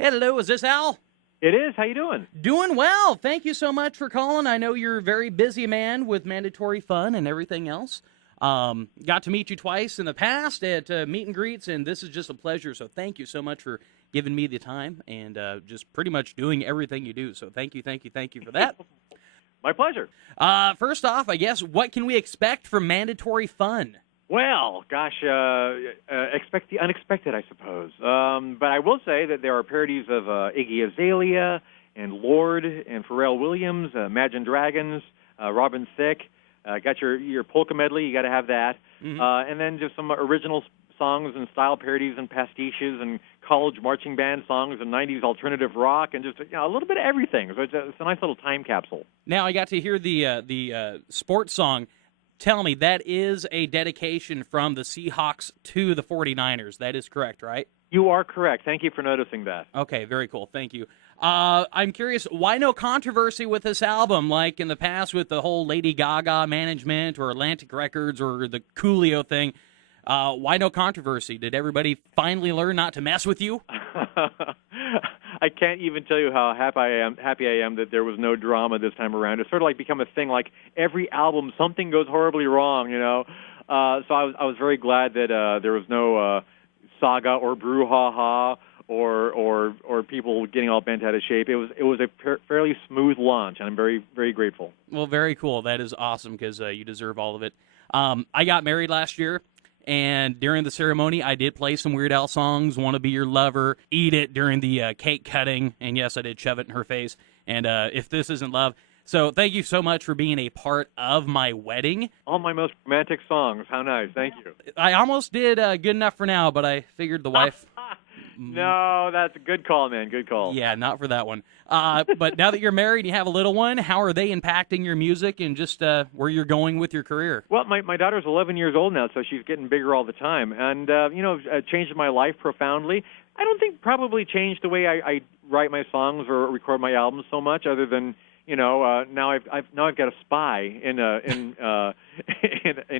Hello, is this Al? It is. How you doing? Doing well. Thank you so much for calling. I know you're a very busy man with mandatory fun and everything else. Got to meet you twice in the past at meet and greets, and this is just a pleasure. So thank you so much for giving me the time and just pretty much doing everything you do. So thank you for that. My pleasure. First off, I guess, what can we expect from mandatory fun? Well, gosh, expect the unexpected, I suppose. But I will say that there are parodies of Iggy Azalea and Lord and Pharrell Williams, Imagine Dragons, Robin Thicke. Got your polka medley, you got to have that. Mm-hmm. And then just some original songs and style parodies and pastiches and college marching band songs and 90s alternative rock and just a little bit of everything. So it's a nice little time capsule. Now, I got to hear the sports song. Tell me, that is a dedication from the Seahawks to the 49ers. That is correct, right? You are correct. Thank you for noticing that. Okay, very cool. Thank you. I'm curious, why no controversy with this album, like in the past with the whole Lady Gaga management or Atlantic Records or the Coolio thing? Why no controversy? Did everybody finally learn not to mess with you? I can't even tell you how happy I am that there was no drama this time around. It's sort of like become a thing. Like every album, something goes horribly wrong, you know. So I was very glad that there was no saga or brouhaha or people getting all bent out of shape. It was a fairly smooth launch, and I'm very, very grateful. Well, very cool. That is awesome because you deserve all of it. I got married last year. And during the ceremony, I did play some Weird Al songs, "Wanna Be Your Lover," "Eat It" during the cake cutting, and yes, I did shove it in her face, and "If This Isn't Love." So thank you so much for being a part of my wedding. All my most romantic songs. How nice. Thank you. I almost did Good Enough for Now, but I figured the wife... No, that's a good call, man. Good call. Yeah, not for that one. But now that you're married and you have a little one, how are they impacting your music and just where you're going with your career? Well, my daughter's 11 years old now, so she's getting bigger all the time. And, changed my life profoundly. I don't think probably changed the way I write my songs or record my albums so much, other than, now I've got a spy in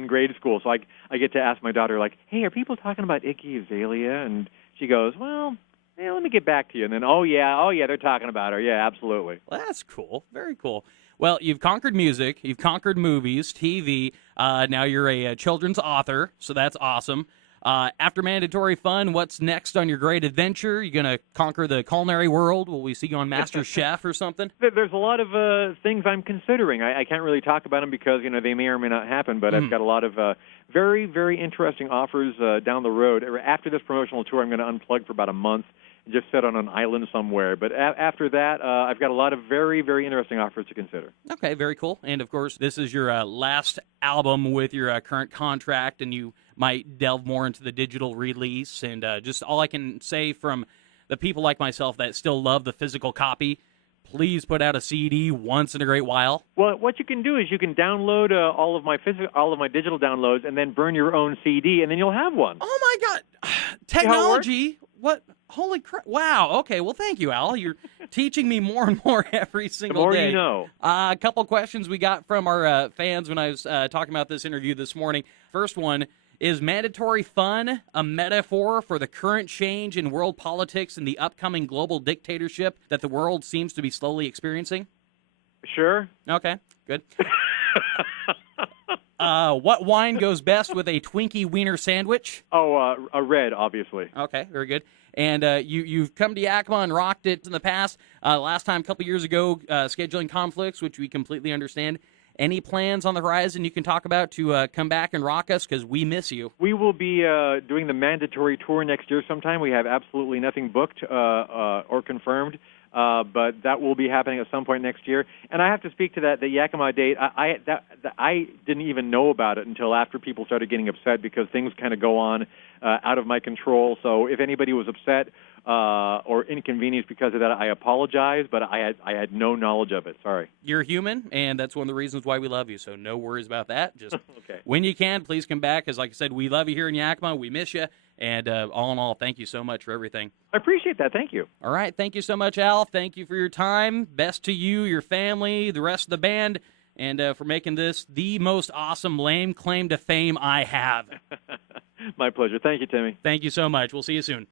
grade school. So I get to ask my daughter, like, hey, are people talking about Iggy Azalea? And she goes, well, yeah, let me get back to you. And then, oh, yeah, they're talking about her. Yeah, absolutely. Well, that's cool. Very cool. Well, you've conquered music. You've conquered movies, TV. Now you're a children's author, so that's awesome. After mandatory fun, what's next on your great adventure? You going to conquer the culinary world? Will we see you on Master Chef or something? There's a lot of things I'm considering. I can't really talk about them because, they may or may not happen, but I've got a lot of very, very interesting offers down the road. After this promotional tour, I'm going to unplug for about a month and just sit on an island somewhere. But after that, I've got a lot of very, very interesting offers to consider. Okay, very cool. And, of course, this is your last album with your current contract, and you might delve more into the digital release. And just all I can say from the people like myself that still love the physical copy, please put out a CD once in a great while. Well, what you can do is you can download all of my digital downloads and then burn your own CD, and then you'll have one. Oh, my God. Technology. What? Holy crap. Wow. Okay. Well, thank you, Al. You're teaching me more and more every single day. The more you know. A couple questions we got from our fans when I was talking about this interview this morning. First one, is mandatory fun a metaphor for the current change in world politics and the upcoming global dictatorship that the world seems to be slowly experiencing? Sure. Okay, good. What wine goes best with a Twinkie wiener sandwich? Oh, a red, obviously. Okay, very good. And you've come to Yakima and rocked it in the past. Last time, a couple years ago, scheduling conflicts, which we completely understand. Any plans on the horizon you can talk about to come back and rock us, because we miss you? We will be doing the mandatory tour next year sometime. We have absolutely nothing booked or confirmed, but that will be happening at some point next year. And I have to speak to the Yakima date. I didn't even know about it until after people started getting upset because things kind of go on out of my control. So if anybody was upset or inconvenienced because of that, I apologize, but I had no knowledge of it. Sorry. You're human, and that's one of the reasons why we love you, so no worries about that. Just okay. When you can, please come back, because like I said, we love you here in Yakima. We miss you, and all in all, thank you so much for everything. I appreciate that. Thank you. All right. Thank you so much, Al. Thank you for your time. Best to you, your family, the rest of the band, and for making this the most awesome lame claim to fame I have. My pleasure. Thank you, Timmy. Thank you so much. We'll see you soon.